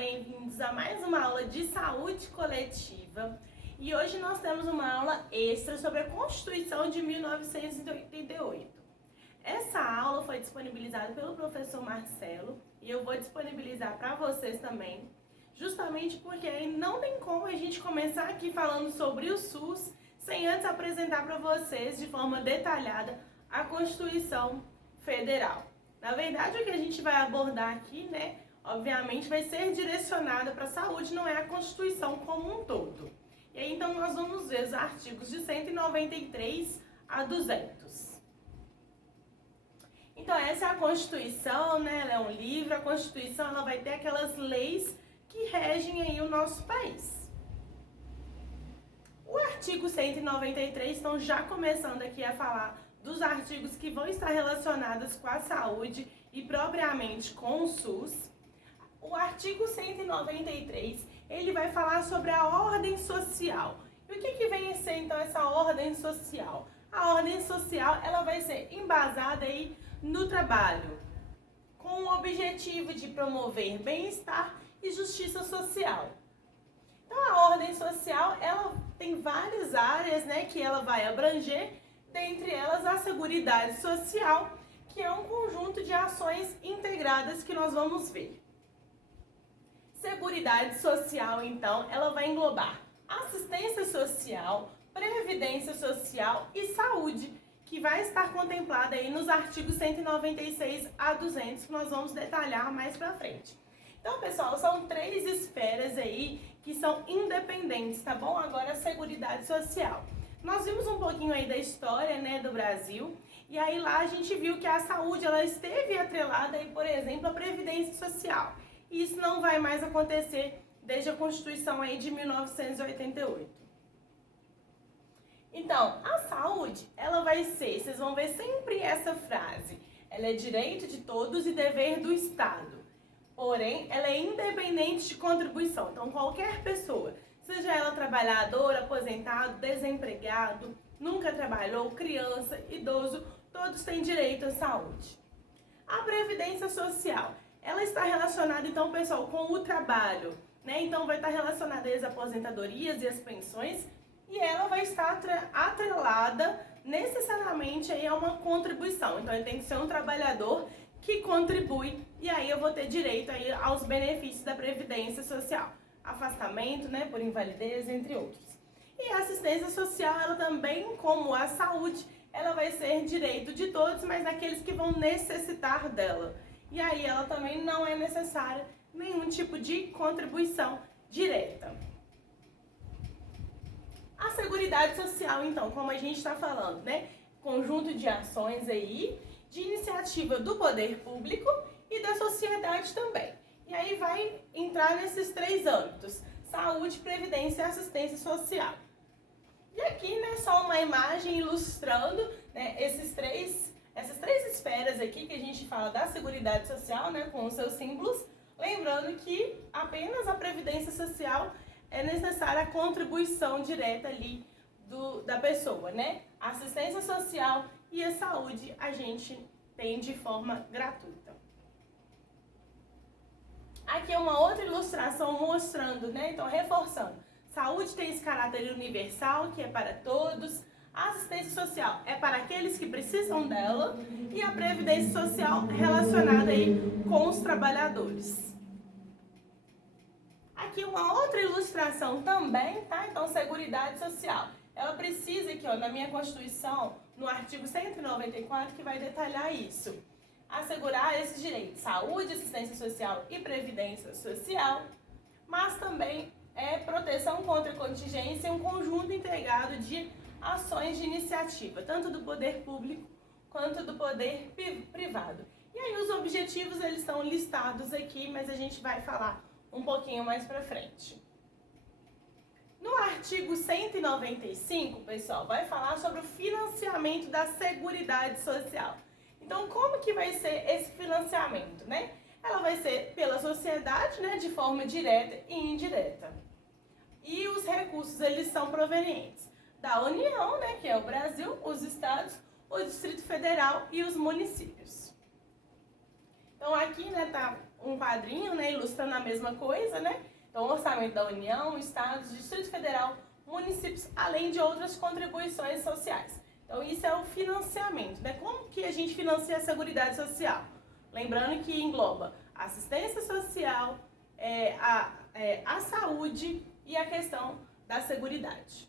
bem-vindos a mais uma aula de saúde coletiva. E hoje nós temos uma aula extra sobre a Constituição de 1988. Essa aula foi disponibilizada pelo professor Marcelo e eu vou disponibilizar para vocês também, justamente porque aí não tem como a gente começar aqui falando sobre o SUS sem antes apresentar para vocês de forma detalhada a Constituição Federal. Na verdade, o que a gente vai abordar aqui, obviamente vai ser direcionada para a saúde, não é a Constituição como um todo. E aí, então, nós vamos ver os artigos de 193 a 200. Então, essa é a Constituição, ela é um livro, a Constituição ela vai ter aquelas leis que regem aí o nosso país. O artigo 193, então, já começando aqui a falar dos artigos que vão estar relacionados com a saúde e propriamente com o SUS. O artigo 193, ele vai falar sobre a ordem social. E o que vem a ser então essa ordem social? A ordem social, ela vai ser embasada aí no trabalho, com o objetivo de promover bem-estar e justiça social. Então a ordem social, ela tem várias áreas, que ela vai abranger. Dentre elas, a Seguridade Social, que é um conjunto de ações integradas que nós vamos ver. Seguridade Social, então, ela vai englobar assistência social, previdência social e saúde, que vai estar contemplada aí nos artigos 196 a 200, que nós vamos detalhar mais pra frente. Então, pessoal, são três esferas aí que são independentes, tá bom? Agora, a Seguridade Social. Nós vimos um pouquinho aí da história, do Brasil, e aí lá a gente viu que a saúde, ela esteve atrelada aí, por exemplo, à Previdência Social. E isso não vai mais acontecer desde a Constituição aí de 1988. Então, a saúde, ela vai ser, vocês vão ver sempre essa frase, ela é direito de todos e dever do Estado. Porém, ela é independente de contribuição. Então, qualquer pessoa, seja ela trabalhador, aposentado, desempregado, nunca trabalhou, criança, idoso, todos têm direito à saúde. A Previdência Social, ela está relacionada, então, pessoal, com o trabalho, Então, vai estar relacionada às aposentadorias e às pensões, e ela vai estar atrelada necessariamente aí a uma contribuição. Então, ele tem que ser um trabalhador que contribui, e aí eu vou ter direito aí aos benefícios da Previdência Social. Afastamento, por invalidez, entre outros. E a assistência social, ela também, como a saúde, ela vai ser direito de todos, mas daqueles que vão necessitar dela. E aí ela também não é necessária nenhum tipo de contribuição direta. A Seguridade Social, então, como a gente está falando, conjunto de ações aí, de iniciativa do poder público e da sociedade também. E aí vai entrar nesses três âmbitos: saúde, previdência e assistência social. E aqui, só uma imagem ilustrando essas três esferas aqui que a gente fala da Seguridade Social, com os seus símbolos. Lembrando que apenas a previdência social é necessária a contribuição direta ali da pessoa, A assistência social e a saúde a gente tem de forma gratuita. Aqui é uma outra ilustração mostrando, então reforçando. Saúde tem esse caráter universal, que é para todos. A assistência social é para aqueles que precisam dela. E a previdência social relacionada aí com os trabalhadores. Aqui uma outra ilustração também, Então, Seguridade Social. Ela precisa aqui, na minha Constituição, no artigo 194, que vai detalhar isso. Assegurar esses direitos: saúde, assistência social e previdência social, mas também proteção contra contingência e um conjunto integrado de ações de iniciativa, tanto do poder público quanto do poder privado. E aí os objetivos, eles estão listados aqui, mas a gente vai falar um pouquinho mais pra frente. No artigo 195, pessoal, vai falar sobre o financiamento da Seguridade Social. Então, como que vai ser esse financiamento, Ela vai ser pela sociedade, de forma direta e indireta. E os recursos, eles são provenientes da União, que é o Brasil, os estados, o Distrito Federal e os municípios. Então, aqui, tá um quadrinho, né, ilustrando a mesma coisa, né? Então, orçamento da União, Estados, Distrito Federal, municípios, além de outras contribuições sociais. Então, isso é o financiamento, né? Como que a gente financia a Seguridade Social? Lembrando que engloba assistência social, a saúde e a questão da seguridade.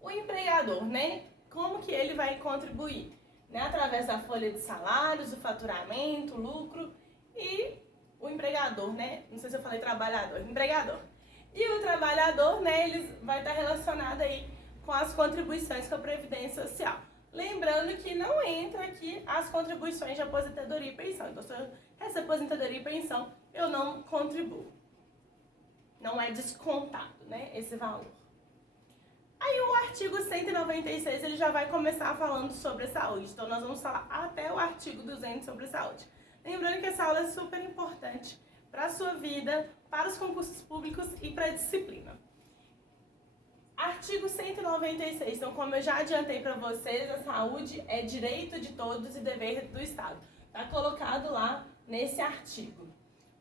O empregador, né? Como que ele vai contribuir? Né? Através da folha de salários, o faturamento, o lucro e o empregador, né? Não sei se eu falei trabalhador, empregador. E o trabalhador, né? Ele vai estar relacionado aí com as contribuições com a Previdência Social. Lembrando que não entra aqui as contribuições de aposentadoria e pensão. Então, se eu recebo aposentadoria e pensão, eu não contribuo. Não é descontado, né, esse valor. Aí o artigo 196, ele já vai começar falando sobre a saúde. Então, nós vamos falar até o artigo 200 sobre saúde. Lembrando que essa aula é super importante para a sua vida, para os concursos públicos e para a disciplina. Artigo 196. Então, como eu já adiantei para vocês, a saúde é direito de todos e dever do Estado. Está colocado lá nesse artigo.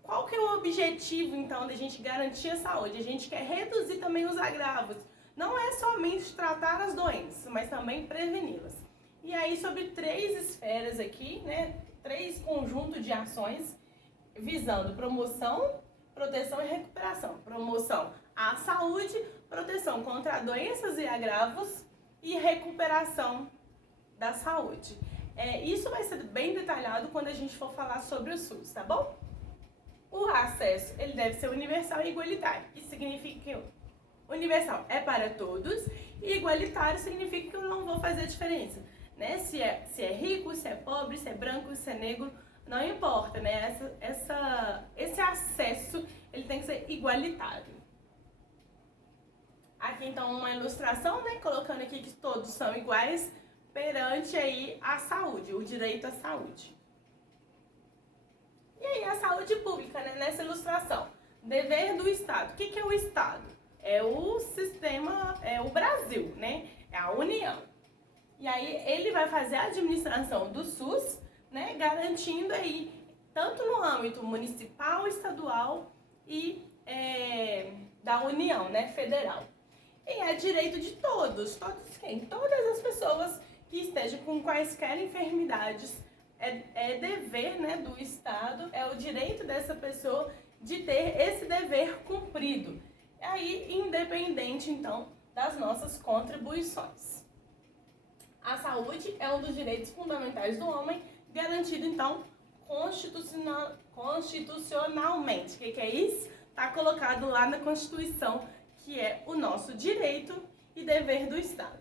Qual que é o objetivo, então, da gente garantir a saúde? A gente quer reduzir também os agravos. Não é somente tratar as doenças, mas também preveni-las. E aí, sobre 3 esferas aqui, né? 3 conjuntos de ações visando promoção, proteção e recuperação. Promoção à saúde, proteção contra doenças e agravos e recuperação da saúde. Isso vai ser bem detalhado quando a gente for falar sobre o SUS, tá bom? O acesso, ele deve ser universal e igualitário. Isso significa que universal é para todos e igualitário significa que eu não vou fazer diferença, né? Se é rico, se é pobre, se é branco, se é negro, não importa, né? Esse acesso, ele tem que ser igualitário. Aqui, então, uma ilustração, né? Colocando aqui que todos são iguais perante aí a saúde, o direito à saúde. E aí, a saúde pública, né? Nessa ilustração. Dever do Estado. O que é o Estado? É o sistema, é o Brasil, né? É a União. E aí, ele vai fazer a administração do SUS, né? Garantindo aí, tanto no âmbito municipal, estadual e da União, né? Federal. E é direito de todos quem? Todas as pessoas que estejam com quaisquer enfermidades. É dever, né, do Estado, é o direito dessa pessoa de ter esse dever cumprido. Aí, independente, então, das nossas contribuições. A saúde é um dos direitos fundamentais do homem, garantido, então, constitucionalmente. O que é isso? Está colocado lá na Constituição, que é o nosso direito e dever do Estado.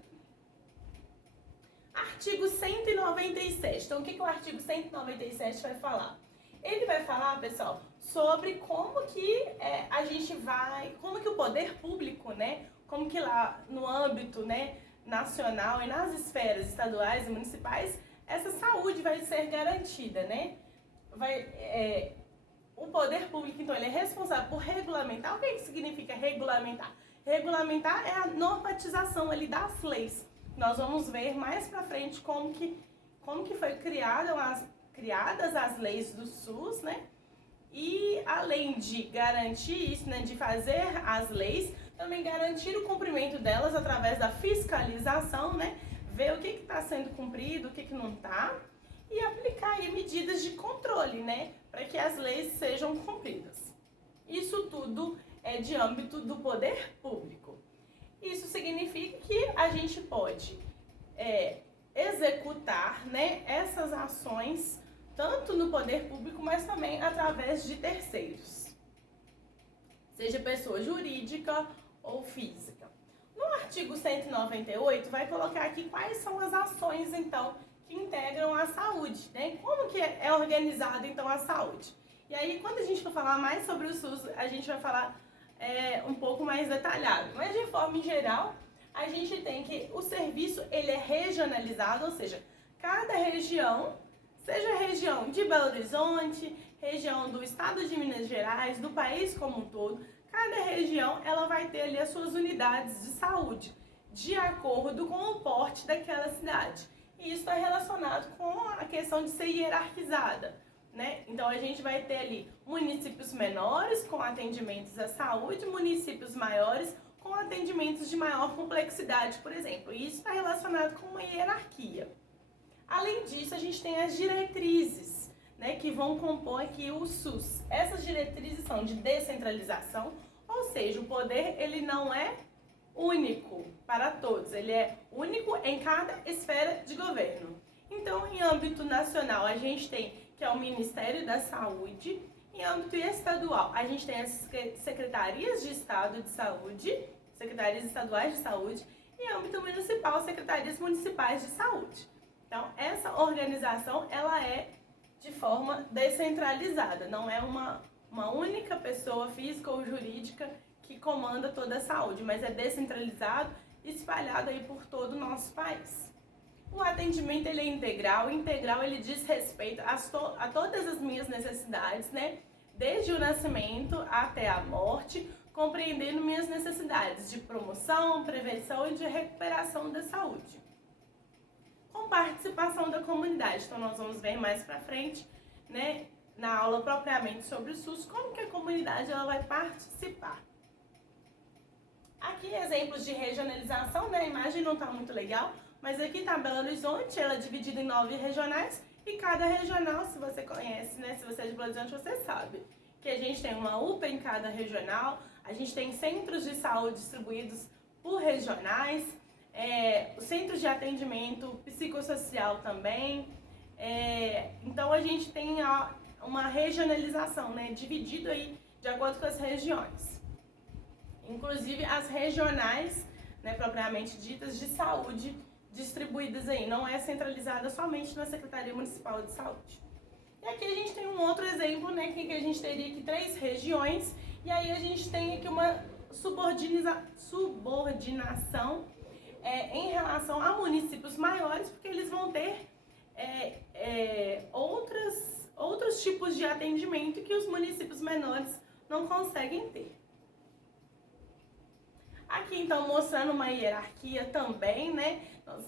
Artigo 197. Então, o que o artigo 197 vai falar? Ele vai falar, pessoal, sobre como que como que o poder público, né, como que lá no âmbito, né, nacional e nas esferas estaduais e municipais, essa saúde vai ser garantida, né? O poder público, então, ele é responsável por regulamentar. O que significa regulamentar? Regulamentar é a normatização ali das leis. Nós vamos ver mais pra frente como que foi criadas as leis do SUS, né? E além de garantir isso, né, de fazer as leis, também garantir o cumprimento delas através da fiscalização, né? Ver o que está sendo cumprido, o que não está, e aplicar aí medidas de controle, né? Para que as leis sejam cumpridas. Isso tudo é de âmbito do poder público. Isso significa que a gente pode executar, né, essas ações tanto no poder público, mas também através de terceiros, seja pessoa jurídica ou física. No artigo 198 vai colocar aqui quais são as ações, então, que integram a saúde, né? Como que é organizada, então, a saúde. E aí, quando a gente for falar mais sobre o SUS, a gente vai falar um pouco mais detalhado. Mas, de forma geral, a gente tem que o serviço, ele é regionalizado, ou seja, cada região, seja a região de Belo Horizonte, região do estado de Minas Gerais, do país como um todo, cada região ela vai ter ali as suas unidades de saúde, de acordo com o porte daquela cidade. E isso está relacionado com a questão de ser hierarquizada. né? Então a gente vai ter ali municípios menores com atendimentos à saúde, municípios maiores com atendimentos de maior complexidade, por exemplo. E isso está relacionado com uma hierarquia. Além disso, a gente tem as diretrizes, né, que vão compor aqui o SUS. Essas diretrizes são de descentralização, ou seja, o poder ele não é único para todos, ele é único em cada esfera de governo. Então, em âmbito nacional, a gente tem que é o Ministério da Saúde. Em âmbito estadual, a gente tem as secretarias de Estado de Saúde, secretarias estaduais de saúde, e em âmbito municipal, secretarias municipais de saúde. Então, essa organização, ela é de forma descentralizada, não é uma única pessoa física ou jurídica que comanda toda a saúde, mas é descentralizado, espalhado aí por todo o nosso país. O atendimento ele é integral ele diz respeito a todas as minhas necessidades, né? Desde o nascimento até a morte, compreendendo minhas necessidades de promoção, prevenção e de recuperação da saúde. Com participação da comunidade. Então nós vamos ver mais pra frente, né, na aula propriamente sobre o SUS, como que a comunidade ela vai participar. Aqui exemplos de regionalização, né? A imagem não está muito legal, mas aqui está Belo Horizonte, ela é dividida em 9 regionais, e cada regional, se você conhece, né, se você é de Belo Horizonte, você sabe que a gente tem uma UPA em cada regional, a gente tem centros de saúde distribuídos por regionais, os centros de atendimento psicossocial também, então a gente tem uma regionalização, né, dividido aí de acordo com as regiões. Inclusive as regionais, né, propriamente ditas, de saúde, distribuídas aí, não é centralizada somente na Secretaria Municipal de Saúde. E aqui a gente tem um outro exemplo, né, que a gente teria aqui 3 regiões, e aí a gente tem aqui uma subordinação em relação a municípios maiores, porque eles vão ter outros tipos de atendimento que os municípios menores não conseguem ter. Aqui, então, mostrando uma hierarquia também, né?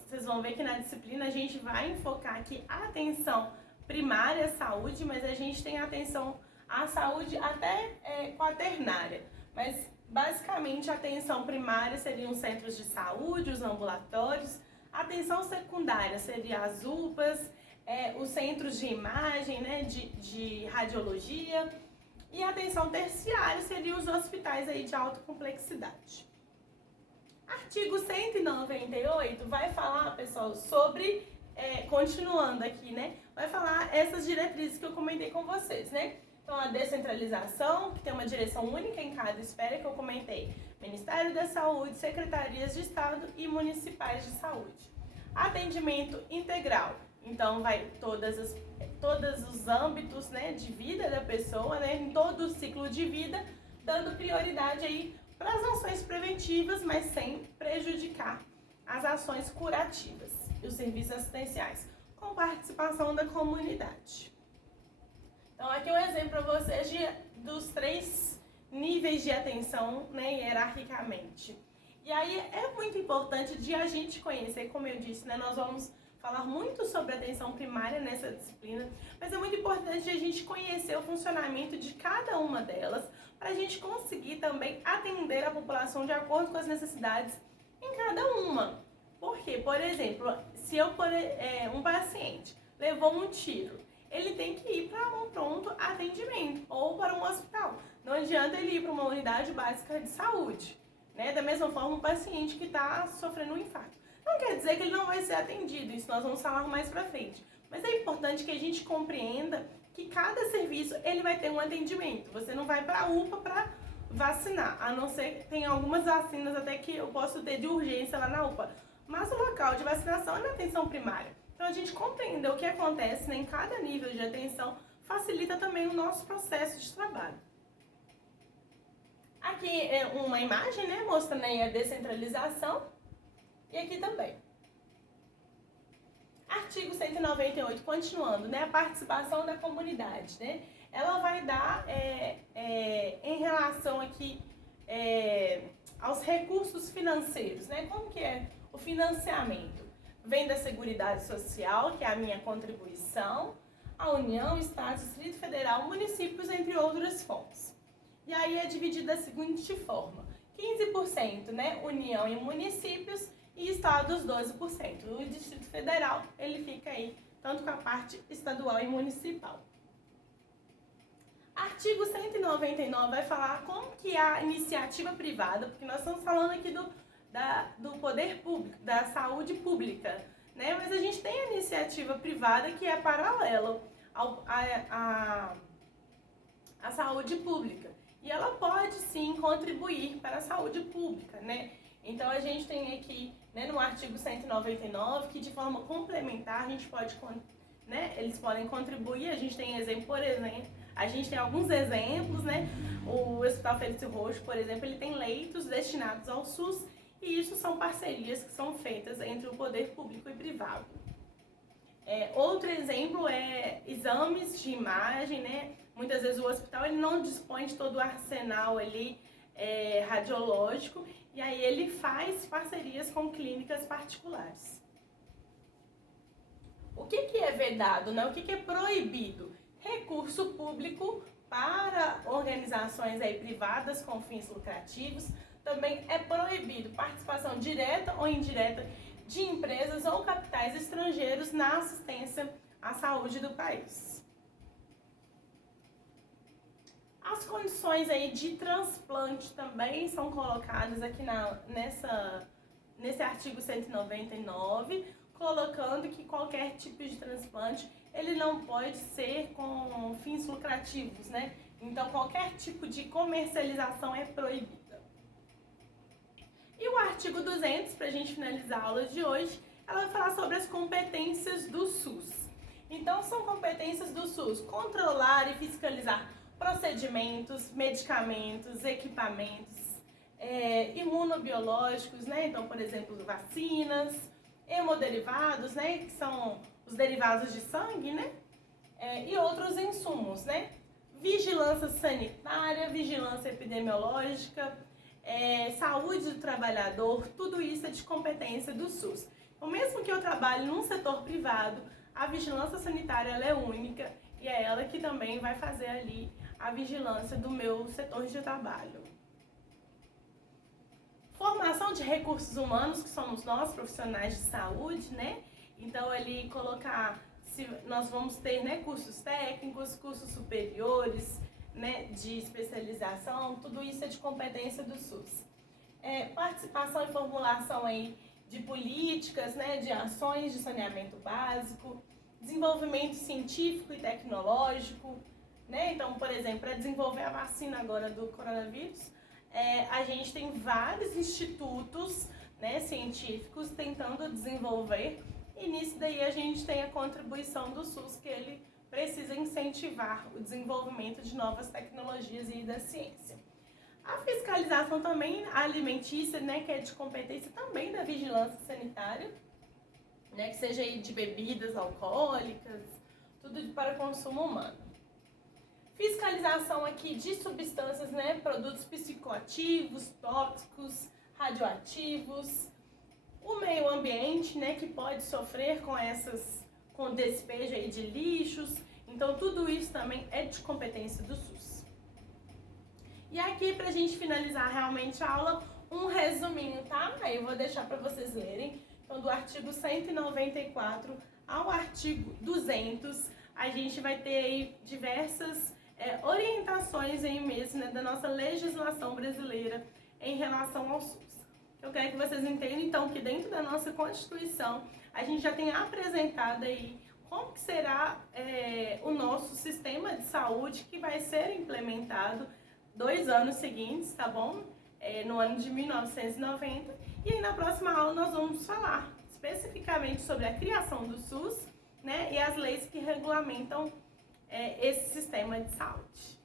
Vocês vão ver que na disciplina a gente vai enfocar aqui a atenção primária à saúde, mas a gente tem atenção à saúde até quaternária. Mas, basicamente, a atenção primária seriam os centros de saúde, os ambulatórios. A atenção secundária seria as UPAs, os centros de imagem, né? De radiologia. E a atenção terciária seriam os hospitais aí de alta complexidade. Artigo 198 vai falar, pessoal, sobre, continuando aqui, né? Vai falar essas diretrizes que eu comentei com vocês, né? Então, a descentralização, que tem uma direção única em cada esfera, que eu comentei. Ministério da Saúde, Secretarias de Estado e Municipais de Saúde. Atendimento integral. Então, vai todos os âmbitos, né, de vida da pessoa, né? Em todo o ciclo de vida, dando prioridade aí para as ações preventivas, mas sem prejudicar as ações curativas e os serviços assistenciais, com participação da comunidade. Então, aqui um exemplo para vocês dos 3 níveis de atenção, né, hierarquicamente. E aí é muito importante de a gente conhecer, como eu disse, né, nós vamos falar muito sobre atenção primária nessa disciplina, mas é muito importante a gente conhecer o funcionamento de cada uma delas, para a gente conseguir também atender a população de acordo com as necessidades em cada uma. Porque, por exemplo, se um paciente levou um tiro, ele tem que ir para um pronto atendimento ou para um hospital. Não adianta ele ir para uma unidade básica de saúde, né? Da mesma forma, um paciente que está sofrendo um infarto. Não quer dizer que ele não vai ser atendido, isso nós vamos falar mais pra frente. Mas é importante que a gente compreenda que cada serviço ele vai ter um atendimento. Você não vai pra UPA pra vacinar, a não ser que tem algumas vacinas até que eu posso ter de urgência lá na UPA. Mas o local de vacinação é na atenção primária. Então a gente compreender o que acontece, né, em cada nível de atenção facilita também o nosso processo de trabalho. Aqui é uma imagem, né, mostrando aí a descentralização. E aqui também. Artigo 198, continuando, né? A participação da comunidade, né? Ela vai dar, em relação aqui aos recursos financeiros, né? Como que é o financiamento? Vem da Seguridade Social, que é a minha contribuição. a União, Estado, Distrito Federal, municípios, entre outras fontes. E aí é dividido da seguinte forma: 15%, né, União e municípios, e Estados 12%. O Distrito Federal, ele fica aí tanto com a parte estadual e municipal. Artigo 199 vai falar como que a iniciativa privada, porque nós estamos falando aqui do poder público, da saúde pública, né? Mas a gente tem a iniciativa privada que é paralelo à saúde pública. E ela pode sim contribuir para a saúde pública, né? Então a gente tem aqui, né, no artigo 199 que de forma complementar a gente pode, né, eles podem contribuir. A gente tem exemplo, por exemplo, a gente tem alguns exemplos, né? O Hospital Felício Roxo, por exemplo, ele tem leitos destinados ao SUS, e isso são parcerias que são feitas entre o poder público e privado. Outro exemplo é exames de imagem, né? Muitas vezes o hospital ele não dispõe de todo o arsenal ali, radiológico, e aí ele faz parcerias com clínicas particulares. O que é vedado, né? O que é proibido? Recurso público para organizações aí privadas com fins lucrativos. Também é proibido participação direta ou indireta de empresas ou capitais estrangeiros na assistência à saúde do país. As condições aí de transplante também são colocadas aqui nesse artigo 199, colocando que qualquer tipo de transplante ele não pode ser com fins lucrativos, né? Então qualquer tipo de comercialização é proibida. E o artigo 200, para a gente finalizar a aula de hoje, ela vai falar sobre as competências do SUS. Então são competências do SUS: controlar e fiscalizar procedimentos, medicamentos, equipamentos, imunobiológicos, né? Então, por exemplo, vacinas, hemoderivados, né? Que são os derivados de sangue, né? E outros insumos, né? Vigilância sanitária, vigilância epidemiológica, saúde do trabalhador, tudo isso é de competência do SUS. Então, mesmo que eu trabalhe num setor privado, a vigilância sanitária ela é única e é ela que também vai fazer ali a vigilância do meu setor de trabalho. Formação de recursos humanos, que somos nós, profissionais de saúde, né? Então, ali colocar se nós vamos ter, né, cursos técnicos, cursos superiores, né, de especialização, tudo isso é de competência do SUS. Participação e formulação aí de políticas, né, de ações de saneamento básico, desenvolvimento científico e tecnológico, né? Então, por exemplo, para desenvolver a vacina agora do coronavírus, a gente tem vários institutos, né, científicos tentando desenvolver, e nisso daí a gente tem a contribuição do SUS, que ele precisa incentivar o desenvolvimento de novas tecnologias e da ciência. A fiscalização também alimentícia, né, que é de competência também da vigilância sanitária, né, que seja aí de bebidas alcoólicas, tudo para consumo humano. Fiscalização aqui de substâncias, né, produtos psicoativos, tóxicos, radioativos, o meio ambiente, né, que pode sofrer com despejo aí de lixos. Então tudo isso também é de competência do SUS. E aqui, pra gente finalizar realmente a aula, um resuminho, tá? Aí eu vou deixar para vocês lerem. Então, do artigo 194 ao artigo 200, a gente vai ter aí diversas orientações aí mesmo, né, da nossa legislação brasileira em relação ao SUS. Eu quero que vocês entendam, então, que dentro da nossa Constituição, a gente já tem apresentado aí como que será o nosso sistema de saúde, que vai ser implementado 2 anos seguintes, tá bom? No ano de 1990. E aí na próxima aula nós vamos falar especificamente sobre a criação do SUS, né, e as leis que regulamentam esse sistema de saúde.